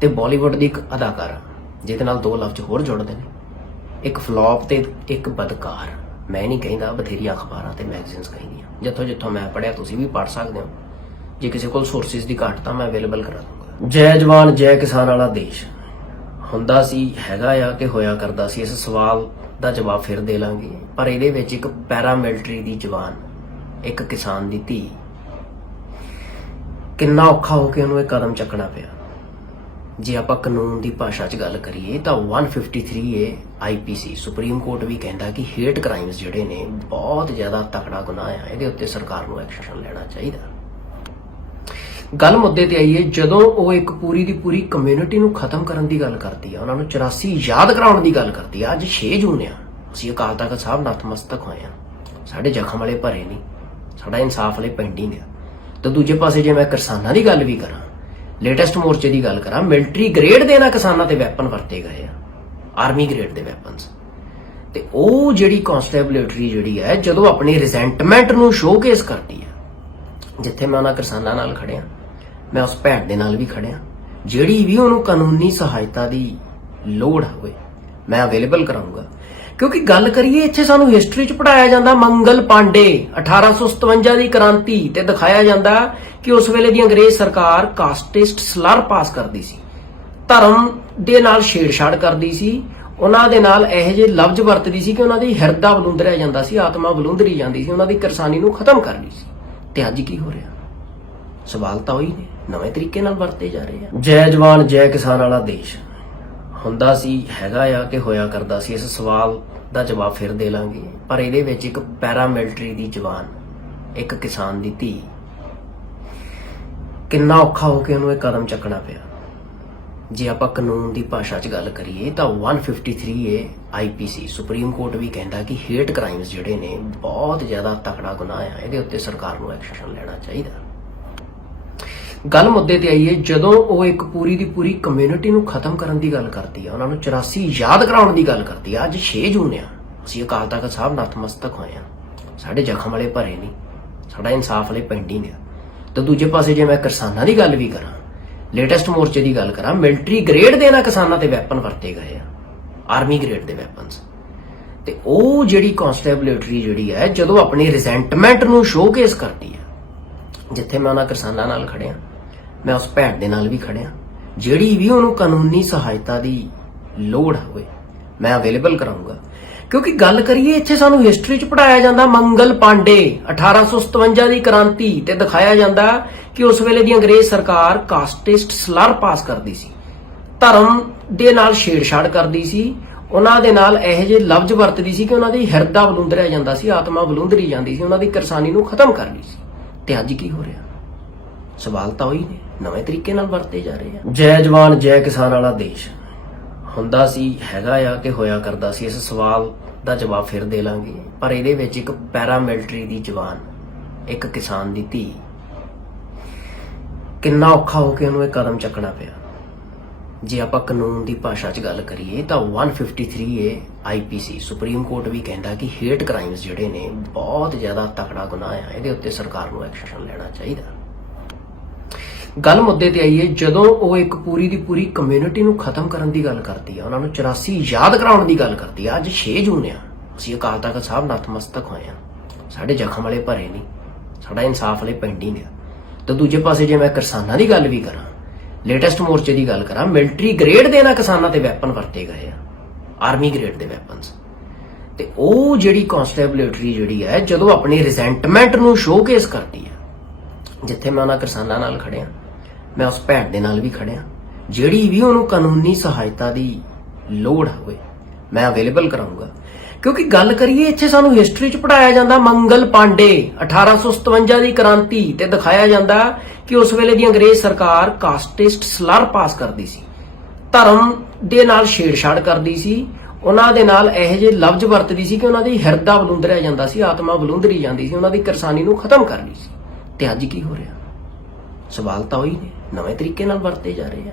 ਤੇ ਬਾਲੀਵੁੱਡ ਦੀ ਇੱਕ ਅਦਾਕਾਰਾ, ਜਿਹਦੇ ਨਾਲ ਦੋ ਲਫ਼ਜ਼ ਹੋਰ ਜੁੜਦੇ ਨੇ। ਇੱਕ ਫਲॉप ਤੇ ਇੱਕ ਬਦਕਾਰ। ਮੈਂ ਨਹੀਂ ਕਹਿੰਦਾ ਬਥੇਰੀਆਂ ਅਖਬਾਰਾਂ ਤੇ ਮੈਗਜ਼ੀਨਸ ਕਹਿੰਦੀਆਂ। ਜਿੱਥੋਂ ਜਿੱਥੋਂ ਮੈਂ ਪੜਿਆ ਤੁਸੀਂ ਵੀ ਪੜ ਸਕਦੇ ਹੋ। ਜੇ ਕਿਸੇ ਕੋਲ ਸੋਰਸਿਸ ਦੀ ਘਾਟ, ਤਾਂ ਮੈਂ ਅਵੇਲੇਬਲ ਕਰਾ ਦੂੰਗਾ। ਜੈ ਜਵਾਨ, ਜੈ ਕਿਸਾਨ ਵਾਲਾ ਦੇਸ਼। ਹੁੰਦਾ ਸੀ, ਹੈਗਾ ਆ ਕਿ ਹੋਇਆ ਕਰਦਾ ਸੀ। ਇਸ ਸਵਾਲ ਦਾ ਜਵਾਬ ਫਿਰ ਦੇ ਲਾਂਗੇ ਪਰ ਇਹਦੇ ਵਿੱਚ ਇੱਕ ਪੈਰਾ ਮਿਲਟਰੀ ਦੀ ਜਵਾਨ, ਇੱਕ ਕਿਸਾਨ ਦੀ ਧੀ। ਕਿੰਨਾ ਔਖਾ ਹੋ ਕੇ ਉਹਨੂੰ ਇਹ ਕਦਮ ਚੱਕਣਾ ਪਿਆ। ਜੇ ਆਪਾਂ ਕਾਨੂੰਨ ਦੀ ਭਾਸ਼ਾ 'ਚ ਗੱਲ ਕਰੀਏ ਤਾਂ 153 ਏ ਆਈਪੀਸੀ ਸੁਪਰੀਮ ਕੋਰਟ ਵੀ ਕਹਿੰਦਾ ਕਿ ਹੇਟ ਕ੍ਰਾਈਮਸ ਜਿਹੜੇ ਨੇ ਬਹੁਤ ਜ਼ਿਆਦਾ ਤਕੜਾ ਗੁਨਾਹ ਆ, ਇਹਦੇ ਉੱਤੇ ਸਰਕਾਰ ਨੂੰ ਐਕਸ਼ਨ ਲੈਣਾ ਚਾਹੀਦਾ। ਗੱਲ ਮੁੱਦੇ ਤੇ ਆਈਏ, ਜਦੋਂ ਉਹ ਇੱਕ ਪੂਰੀ ਦੀ ਪੂਰੀ ਕਮਿਊਨਿਟੀ ਨੂੰ ਖਤਮ ਕਰਨ ਦੀ ਗੱਲ ਕਰਦੀ ਆ, ਉਹਨਾਂ ਨੂੰ 84 ਯਾਦ ਕਰਾਉਣ ਦੀ ਗੱਲ ਕਰਦੀ ਆ, ਅੱਜ 6 ਜੂਨ ਆ, ਅਸੀਂ ਅਕਾਲ ਤਖਤ ਸਾਹਿਬ ਨਤਮਸਤਕ ਹੋਏ ਆ। ਸਾਡੇ ਜ਼ਖਮ ਵਾਲੇ ਭਰੇ ਨਹੀਂ, ਸਾਡਾ ਇਨਸਾਫ ਲਈ ਪੈਂਡਿੰਗ ਆ। ਤੇ ਦੂਜੇ ਪਾਸੇ ਜੇ ਮੈਂ ਕਿਸਾਨਾਂ ਦੀ ਗੱਲ ਵੀ ਕਰਾਂ ਲੇਟੈਸਟ ਮੋਰਚੇ ਦੀ ਗੱਲ ਕਰਾਂ, ਮਿਲਟਰੀ ਗ੍ਰੇਡ ਦੇ ਨਾਲ ਕਿਸਾਨਾਂ ਤੇ ਵੈਪਨ ਵਰਤੇ ਗਏ ਆ, ਆਰਮੀ ਗ੍ਰੇਡ ਦੇ ਵੈਪਨਸ। ਤੇ ਉਹ ਜਿਹੜੀ ਕਨਸਟੇਬਿਲਿਟੀ ਜਿਹੜੀ ਹੈ, ਜਦੋਂ ਆਪਣੀ ਰਿਜ਼ੈਂਟਮੈਂਟ ਨੂੰ ਸ਼ੋਕੇਸ ਕਰਦੀ ਹੈ, ਜਿੱਥੇ ਮੈਂ ਉਹਨਾਂ ਕਿਸਾਨਾਂ ਨਾਲ ਖੜਿਆ, ਮੈਂ ਉਸ ਭੈਣ ਦੇ ਨਾਲ ਵੀ ਖੜਿਆ, ਜਿਹੜੀ ਵੀ ਉਹਨੂੰ ਕਾਨੂੰਨੀ ਸਹਾਇਤਾ ਦੀ ਲੋੜ ਹੋਵੇ, ਮੈਂ ਅਵੇਲੇਬਲ ਕਰਾਂਗਾ ਕਿਉਂਕਿ ਗੱਲ ਕਰੀਏ, ਇੱਥੇ ਸਾਨੂੰ ਹਿਸਟਰੀ 'ਚ ਪੜਾਇਆ ਜਾਂਦਾ ਮੰਗਲ ਪਾਂਡੇ 1857 ਦੀ ਕ੍ਰਾਂਤੀ ਤੇ ਦਿਖਾਇਆ ਜਾਂਦਾ ਕਿ ਉਸ ਵੇਲੇ ਦੀ ਅੰਗਰੇਜ਼ ਸਰਕਾਰ ਕਾਸਟਿਸਟ ਸਲਰ ਪਾਸ ਕਰਦੀ ਸੀ। ਧਰਮ ਦੇ ਨਾਲ ਛੇੜਛਾੜ ਕਰਦੀ ਸੀ। ਉਹਨਾਂ ਦੇ ਨਾਲ ਇਹੋ ਜਿਹੇ ਲਫ਼ਜ਼ ਵਰਤਦੀ ਸੀ ਕਿ ਉਹਨਾਂ ਦੀ ਹਿਰਦਾ ਬਲੁੰਦਰਿਆ ਜਾਂਦਾ ਸੀ, ਆਤਮਾ ਬਲੁੰਦਰੀ ਜਾਂਦੀ ਸੀ, ਉਹਨਾਂ ਦੀ ਕਿਰਸਾਨੀ ਨੂੰ ਖਤਮ ਕਰਦੀ ਸੀ। ਤੇ ਅੱਜ ਕੀ ਹੋ ਰਿਹਾ? ਸਵਾਲ ਤਾਂ ਉਹੀ ਨੇ, ਨਵੇਂ ਤਰੀਕੇ ਨਾਲ ਵਰਤੇ ਜਾ ਰਹੇ ਆ। ਜੈ ਜਵਾਨ, ਜੈ ਕਿਸਾਨ ਵਾਲਾ ਦੇਸ਼। ਹੁੰਦਾ ਸੀ, ਹੈਗਾ ਆ ਕਿ ਹੋਇਆ ਕਰਦਾ ਸੀ, ਇਸ ਸਵਾਲ ਦਾ ਜਵਾਬ ਫਿਰ ਦੇ ਲਾਂਗੇ। ਪਰ ਇਹਦੇ ਵਿੱਚ ਇੱਕ ਪੈਰਾਮਿਲਟਰੀ ਦੀ ਜਵਾਨ, ਇੱਕ ਕਿਸਾਨ ਦੀ ਧੀ। ਕਿੰਨਾ ਔਖਾ ਹੋ ਕੇ ਉਹਨੂੰ ਇਹ ਕਦਮ ਚੱਕਣਾ ਪਿਆ। ਜੇ ਆਪਾਂ ਕਾਨੂੰਨ ਦੀ ਭਾਸ਼ਾ 'ਚ ਗੱਲ ਕਰੀਏ, ਤਾਂ 153 ਏ ਆਈਪੀਸੀ ਸੁਪਰੀਮ ਕੋਰਟ ਵੀ ਕਹਿੰਦਾ ਕਿ ਹੇਟ ਕ੍ਰਾਈਮਸ ਜਿਹੜੇ ਨੇ, ਬਹੁਤ ਜ਼ਿਆਦਾ ਤਕੜਾ ਗੁਨਾਹ ਆ। ਇਹਦੇ ਉੱਤੇ ਸਰਕਾਰ ਨੂੰ ਐਕਸ਼ਨ ਲੈਣਾ ਚਾਹੀਦਾ। ਗੱਲ ਮੁੱਦੇ ਤੇ ਆਈਏ ਜਦੋਂ ਉਹ ਇੱਕ ਪੂਰੀ ਦੀ ਪੂਰੀ ਕਮਿਊਨਿਟੀ ਨੂੰ ਖਤਮ ਕਰਨ ਦੀ ਗੱਲ ਕਰਦੀ ਆ, ਉਹਨਾਂ ਨੂੰ 84 ਯਾਦ ਕਰਾਉਣ ਦੀ ਗੱਲ ਕਰਦੀ ਆ, ਅੱਜ 6 ਜੂਨ ਆ। ਅਸੀਂ ਅਕਾਲ ਤਖਤ ਸਾਹਿਬ ਨਤਮਸਤਕ ਹੋਏ ਆ। ਸਾਡੇ ਜ਼ਖਮ ਵਾਲੇ ਭਰੇ ਨਹੀਂ, ਸਾਡਾ ਇਨਸਾਫ ਵਾਲੇ ਪੈਂਡਿੰਗ ਆ। ਤੇ ਦੂਜੇ ਪਾਸੇ ਜੇ ਮੈਂ ਕਿਸਾਨਾਂ ਦੀ ਗੱਲ ਵੀ ਕਰਾਂ ਲੇਟੈਸਟ ਮੋਰਚੇ ਦੀ ਗੱਲ ਕਰਾਂ ਮਿਲਟਰੀ ਗ੍ਰੇਡ ਦੇ ਨਾਲ ਕਿਸਾਨਾਂ ਤੇ ਵੈਪਨ ਵਰਤੇ ਗਏ ਆ ਆਰਮੀ ਗ੍ਰੇਡ ਦੇ ਵੈਪਨਸ ਤੇ ਉਹ ਜਿਹੜੀ ਕਨਸਟੇਬਿਲਿਟੀ ਜਿਹੜੀ ਹੈ ਜਦੋਂ ਆਪਣੀ ਰਿਜ਼ੈਂਟਮੈਂਟ ਨੂੰ ਸ਼ੋਕੇਸ ਕਰਦੀ ਹੈ ਜਿੱਥੇ ਮੈਂ ਉਹਨਾਂ ਕਿਸਾਨਾਂ ਨਾਲ ਖੜਿਆ ਮੈਂ ਉਸ ਭੈਣ ਦੇ ਨਾਲ ਵੀ ਖੜਿਆ। ਜਿਹੜੀ ਵੀ ਉਹਨੂੰ ਕਾਨੂੰਨੀ ਸਹਾਇਤਾ ਦੀ ਲੋੜ ਹੋਵੇ, ਮੈਂ ਅਵੇਲੇਬਲ ਕਰਾਂਗਾ ਕਿਉਂਕਿ ਗੱਲ ਕਰੀਏ, ਇੱਥੇ ਸਾਨੂੰ ਹਿਸਟਰੀ 'ਚ ਪੜਾਇਆ ਜਾਂਦਾ ਮੰਗਲ ਪਾਂਡੇ 1857 ਦੀ ਕ੍ਰਾਂਤੀ ਤੇ ਦਿਖਾਇਆ ਜਾਂਦਾ ਕਿ ਉਸ ਵੇਲੇ ਦੀ ਅੰਗਰੇਜ਼ ਸਰਕਾਰ ਕਾਸਟਿਸਟ ਸਲਰ ਪਾਸ ਕਰਦੀ ਸੀ। ਧਰਮ ਦੇ ਨਾਲ ਛੇੜਛਾੜ ਕਰਦੀ ਸੀ। ਉਹਨਾਂ ਦੇ ਨਾਲ ਇਹੋ ਜਿਹੇ ਲਫ਼ਜ਼ ਵਰਤਦੀ ਸੀ ਕਿ ਉਹਨਾਂ ਦੀ ਹਿਰਦਾ ਬਲੁੰਦਰਿਆ ਜਾਂਦਾ ਸੀ, ਆਤਮਾ ਬਲੁੰਦਰੀ ਜਾਂਦੀ ਸੀ, ਉਹਨਾਂ ਦੀ ਕਿਰਸਾਨੀ ਨੂੰ ਖਤਮ ਕਰਨੀ ਸੀ। ਤੇ ਅੱਜ ਕੀ ਹੋ ਰਿਹਾ? ਸਵਾਲ ਤਾਂ ਉਹੀ ਨੇ ਨਵੇਂ ਤਰੀਕੇ ਨਾਲ ਵਰਤੇ ਜਾ ਰਹੇ ਆ। ਜੈ ਜਵਾਨ ਜੈ ਕਿਸਾਨ ਵਾਲਾ ਦੇਸ਼। ਹੁੰਦਾ ਸੀ ਹੈਗਾ ਆ ਕਿ ਹੋਇਆ ਕਰਦਾ ਸੀ ਇਸ ਸਵਾਲ ਦਾ ਜਵਾਬ ਫਿਰ ਦੇ ਲਾਂਗੇ। ਪਰ ਇਹਦੇ ਵਿੱਚ ਇੱਕ ਪੈਰਾਮਿਲਟਰੀ ਦੀ ਜਵਾਨ ਇੱਕ ਕਿਸਾਨ ਦੀ ਧੀ। ਕਿੰਨਾ ਔਖਾ ਹੋ ਕੇ ਉਹਨੂੰ ਇਹ ਕਦਮ ਚੱਕਣਾ ਪਿਆ। ਜੇ ਆਪਾਂ ਕਾਨੂੰਨ ਦੀ ਭਾਸ਼ਾ 'ਚ ਗੱਲ ਕਰੀਏ ਤਾਂ 153 ਏ ਆਈਪੀਸੀ ਸੁਪਰੀਮ ਕੋਰਟ ਵੀ ਕਹਿੰਦਾ ਕਿ ਹੇਟ ਕ੍ਰਾਈਮਸ ਜਿਹੜੇ ਨੇ ਬਹੁਤ ਜ਼ਿਆਦਾ ਤਕੜਾ ਗੁਨਾਹ ਆ। ਇਹਦੇ ਉੱਤੇ ਸਰਕਾਰ ਨੂੰ ਐਕਸ਼ਨ ਲੈਣਾ ਚਾਹੀਦਾ। ਗੱਲ ਮੁੱਦੇ ਤੇ ਆਈਏ ਜਦੋਂ ਉਹ ਇੱਕ ਪੂਰੀ ਦੀ ਪੂਰੀ ਕਮਿਊਨਿਟੀ ਨੂੰ ਖਤਮ ਕਰਨ ਦੀ ਗੱਲ ਕਰਦੀ ਆ, ਉਹਨਾਂ ਨੂੰ 84 ਯਾਦ ਕਰਾਉਣ ਦੀ ਗੱਲ ਕਰਦੀ ਆ, ਅੱਜ 6 ਜੂਨ ਆ। ਅਸੀਂ ਅਕਾਲ ਤਖਤ ਸਾਹਿਬ ਨਤਮਸਤਕ ਹੋਏ ਆ। ਸਾਡੇ ਜ਼ਖਮ ਵਾਲੇ ਭਰੇ ਨਹੀਂ, ਸਾਡਾ ਇਨਸਾਫ ਲਈ ਪੈਂਡਿੰਗ ਆ। ਤੇ ਦੂਜੇ ਪਾਸੇ ਜੇ ਮੈਂ ਕਿਸਾਨਾਂ ਦੀ ਗੱਲ ਵੀ ਕਰਾਂ, ਲੇਟੈਸਟ ਮੋਰਚੇ ਦੀ ਗੱਲ ਕਰਾਂ, ਮਿਲਟਰੀ ਗ੍ਰੇਡ ਦੇ ਨਾਲ ਕਿਸਾਨਾਂ ਤੇ ਵੈਪਨ ਵਰਤੇ ਗਏ ਆ, ਆਰਮੀ ਗ੍ਰੇਡ ਦੇ ਵੈਪਨਸ। ਤੇ ਉਹ ਜਿਹੜੀ ਕਨਸਟੇਬਿਲਿਟੀ ਜਿਹੜੀ ਹੈ ਜਦੋਂ ਆਪਣੀ ਰਿਜ਼ੈਂਟਮੈਂਟ ਨੂੰ ਸ਼ੋਕੇਸ ਕਰਦੀ ਹੈ ਜਿੱਥੇ ਮੈਂ ਉਹਨਾਂ ਕਿਸਾਨਾਂ ਨਾਲ ਖੜਿਆ ਮੈਂ ਉਸ ਭੈਣ ਦੇ ਨਾਲ ਵੀ ਖੜਿਆ। ਜਿਹੜੀ ਵੀ ਉਹਨੂੰ ਕਾਨੂੰਨੀ ਸਹਾਇਤਾ ਦੀ ਲੋੜ ਹੋਵੇ, ਮੈਂ ਅਵੇਲੇਬਲ ਕਰਾਂਗਾ ਕਿਉਂਕਿ ਗੱਲ ਕਰੀਏ, ਇੱਥੇ ਸਾਨੂੰ ਹਿਸਟਰੀ 'ਚ ਪੜਾਇਆ ਜਾਂਦਾ, ਮੰਗਲ ਪਾਂਡੇ 1857 ਦੀ ਕ੍ਰਾਂਤੀ ਤੇ ਦਿਖਾਇਆ ਜਾਂਦਾ ਕਿ ਉਸ ਵੇਲੇ ਦੀ ਅੰਗਰੇਜ਼ ਸਰਕਾਰ ਕਾਸਟਿਸਟ ਸਲਰ ਪਾਸ ਕਰਦੀ ਸੀ। ਧਰਮ ਦੇ ਨਾਲ ਛੇੜਛਾੜ ਕਰਦੀ ਸੀ। ਉਹਨਾਂ ਦੇ ਨਾਲ ਇਹੋ ਜਿਹੇ ਲਫ਼ਜ਼ ਵਰਤਦੀ ਸੀ ਕਿ ਉਹਨਾਂ ਦੀ ਹਿਰਦਾ ਬਲੁੰਦਰਿਆ ਜਾਂਦਾ ਸੀ, ਆਤਮਾ ਬਲੁੰਦਰੀ ਜਾਂਦੀ ਸੀ, ਉਹਨਾਂ ਦੀ ਕਿਰਸਾਨੀ ਨੂੰ ਖਤਮ ਕਰਨੀ ਸੀ। ਤੇ ਅੱਜ ਕੀ ਹੋ ਰਿਹਾ? ਸਵਾਲ ਤਾਂ ਉਹੀ ਨੇ ਨਵੇਂ ਤਰੀਕੇ ਨਾਲ ਵਰਤੇ ਜਾ ਰਹੇ ਆ।